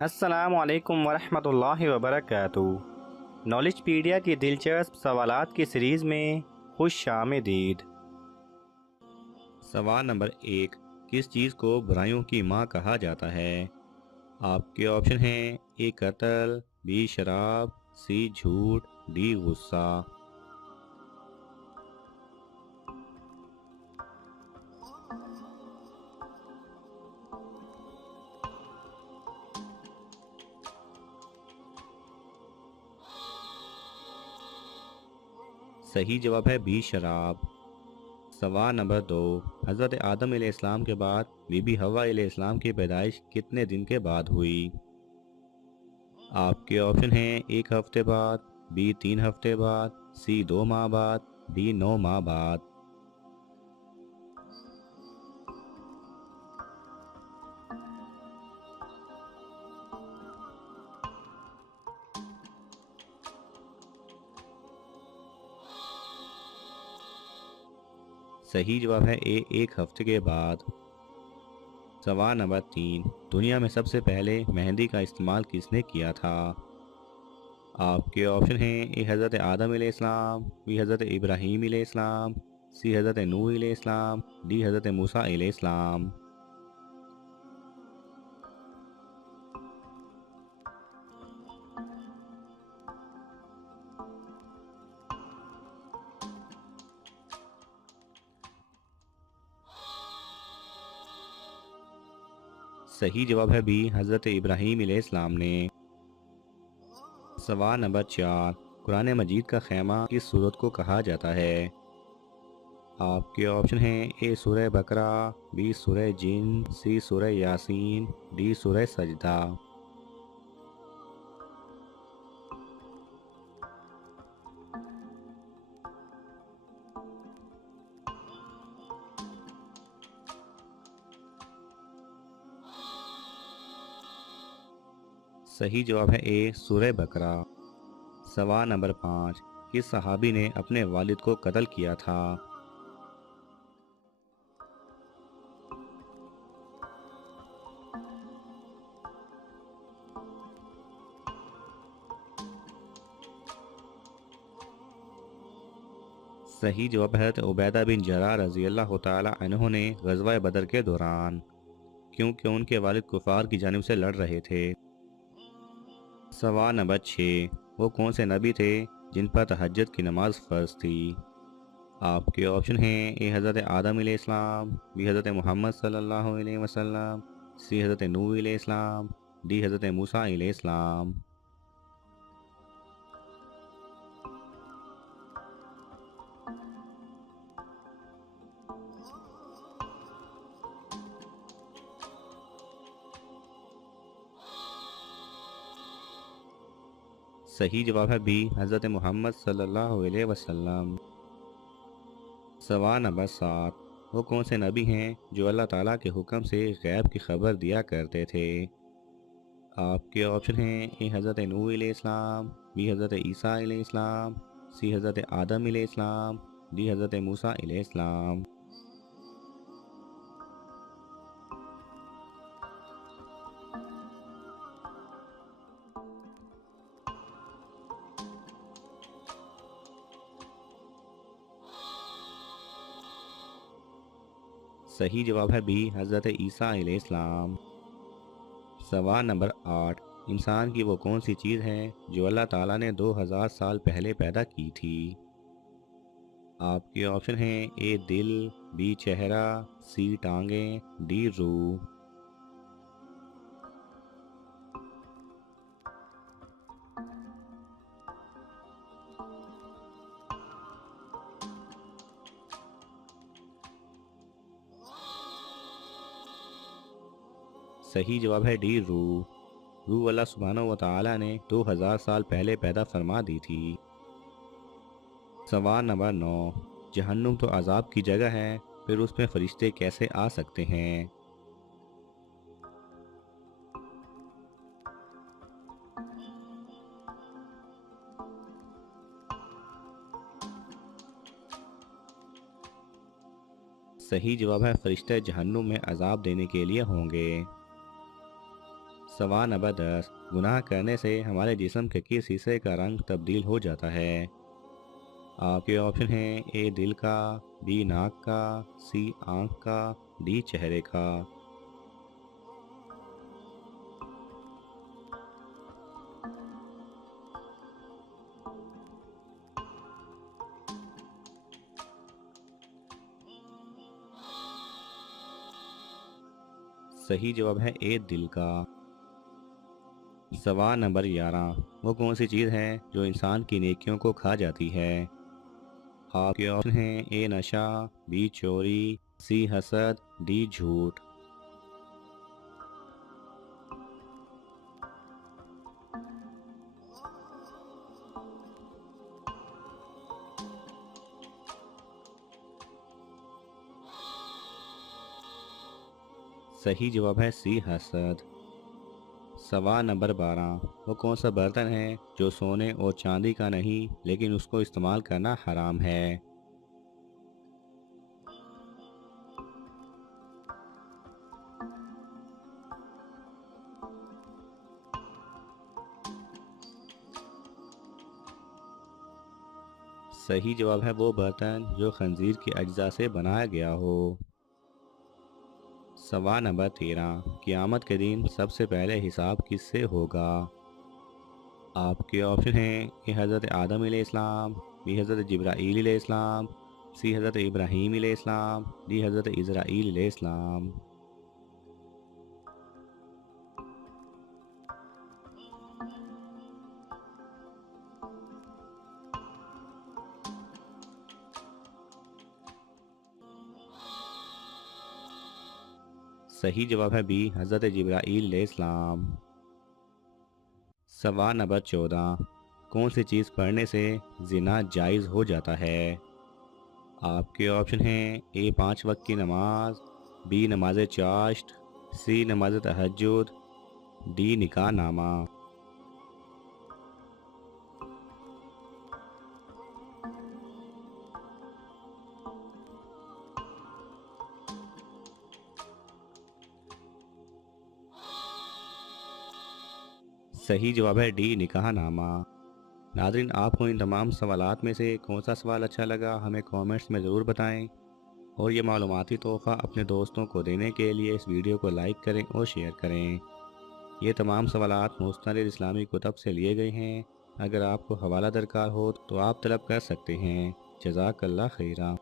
अस्सलामु अलैकुम वरहमतुल्लाहि वबरकातुहू। नॉलेजपीडिया की दिलचस्प सवालात की सीरीज़ में खुश आमदीद। सवाल नंबर 1। किस चीज़ को बुराइयों की माँ कहा जाता है? आपके ऑप्शन हैं ए कत्ल, बी शराब, सी झूठ, डी गुस्सा। सही जवाब है बी शराब। सवाल नंबर 2। हज़रत आदम अलैहिस्सलाम के बाद बीबी हवा अलैहिस्सलाम की पैदाइश कितने दिन के बाद हुई? आपके ऑप्शन हैं 1 हफ्ते बाद, बी 3 हफ्ते बाद, सी 2 माह बाद, डी 9 माह बाद। सही जवाब है ए 1 हफ्ते के बाद। सवाल नंबर 3। दुनिया में सबसे पहले मेहंदी का इस्तेमाल किसने किया था? आपके ऑप्शन हैं ए हज़रत आदम अलैहिस्सलाम, बी हज़रत इब्राहीम अलैहिस्सलाम, सी हज़रत नूह अलैहिस्सलाम, डी हज़रत मूसा अलैहिस्सलाम। सही जवाब है बी हज़रत इब्राहीम अलैहिस्सलाम ने। सवाल नंबर 4। कुरान मजीद का खैमा किस सूरत को कहा जाता है? आपके ऑप्शन हैं ए सूरह बकरा, बी सूरह जिन, सी सूरह यासीन, डी सूरह सजदा। सही जवाब है ए सूरह बकरा। सवाल नंबर 5। किस सहाबी ने अपने वालिद को कत्ल किया था? सही जवाब है तो उबैदा बिन जराह रजी अल्लाह तआला अन्हु ने ग़ज़वा बदर के दौरान, क्योंकि उनके वालिद कुफार की जानिब से लड़ रहे थे। सवाल नंबर 6। वो कौन से नबी थे जिन पर तहज्जुद की नमाज फ़र्ज थी? आपके ऑप्शन हैं ए हज़रत आदम अलैहिस्सलाम, बी हज़रत मोहम्मद सल्लल्लाहु अलैहि वसल्लम, सी हज़रत नूह अलैहिस्सलाम, डी हज़रत मूसा अलैहिस्सलाम। सही जवाब है बी हज़रत मोहम्मद सल्लल्लाहु अलैहि वसल्लम। सवाल नंबर 7। वो कौन से नबी हैं जो अल्लाह ताला के हुक्म से गैब की खबर दिया करते थे? आपके ऑप्शन हैं ए हज़रत नूह अलैहिस्सलाम, बी हज़रत ईसा अलैहिस्सलाम, सी हज़रत आदम अलैहिस्सलाम, डी हज़रत मूसा अलैहिस्सलाम। सही जवाब है बी हज़रत ईसा अलैहिस्सलाम। सवाल नंबर 8। इंसान की वो कौन सी चीज़ है जो अल्लाह ताला ने 2000 साल पहले पैदा की थी? आपके ऑप्शन हैं ए दिल, बी चेहरा, सी टांगें, डी रूह। सही जवाब है डी रूह। रूह अल्लाह सुब्हानहू व तआला ने 2000 साल पहले पैदा फरमा दी थी। सवाल नंबर 9। जहन्नुम तो अजाब की जगह है, फिर उसमें फरिश्ते कैसे आ सकते हैं? सही जवाब है फरिश्ते जहन्नुम में अजाब देने के लिए होंगे। सवाल नंबर 10, गुनाह करने से हमारे जिस्म के किस हिस्से का रंग तब्दील हो जाता है? आपके ऑप्शन हैं ए दिल का, बी नाक का, सी आँख का, डी चेहरे का। सही जवाब है ए दिल का। सवाल नंबर 11, वो कौन सी चीज़ है जो इंसान की नेकियों को खा जाती है? आपके ऑप्शन हैं ए नशा, बी चोरी, सी हसद, डी झूठ। सही जवाब है सी हसद। सवाल नंबर 12, वो कौन सा बर्तन है जो सोने और चांदी का नहीं लेकिन उसको इस्तेमाल करना हराम है? सही जवाब है वो बर्तन जो खंजीर के अज्जा से बनाया गया हो। सवाल नंबर 13, क़यामत के दिन सबसे पहले हिसाब किससे होगा? आपके ऑप्शन हैं ए हज़रत आदम अलैहिस्सलाम, बी हज़रत जिब्राईल अलैहिस्सलाम, सी हज़रत इब्राहीम अलैहिस्सलाम, डी हज़रत इज़राईल अलैहिस्सलाम। सही जवाब है बी हज़रत जिब्राईल अलैहिस्सलाम। सवाल नंबर 14, कौन सी चीज़ पढ़ने से जिना जायज़ हो जाता है? आपके ऑप्शन हैं ए 5 वक्त की नमाज, बी नमाज चाश्त, सी नमाज तहज्जुद, डी निकाह नामा। सही जवाब है डी निकाह नामा। नाज़रीन, आपको इन तमाम सवालात में से कौन सा सवाल अच्छा लगा हमें कमेंट्स में ज़रूर बताएं और ये मालूमाती तोहफ़ा अपने दोस्तों को देने के लिए इस वीडियो को लाइक करें और शेयर करें। ये तमाम सवालात मुस्तनिद इस्लामी कुतब से लिए गए हैं। अगर आपको हवाला दरकार हो तो आप तलब कर सकते हैं। जज़ाकल्लाह खैरा।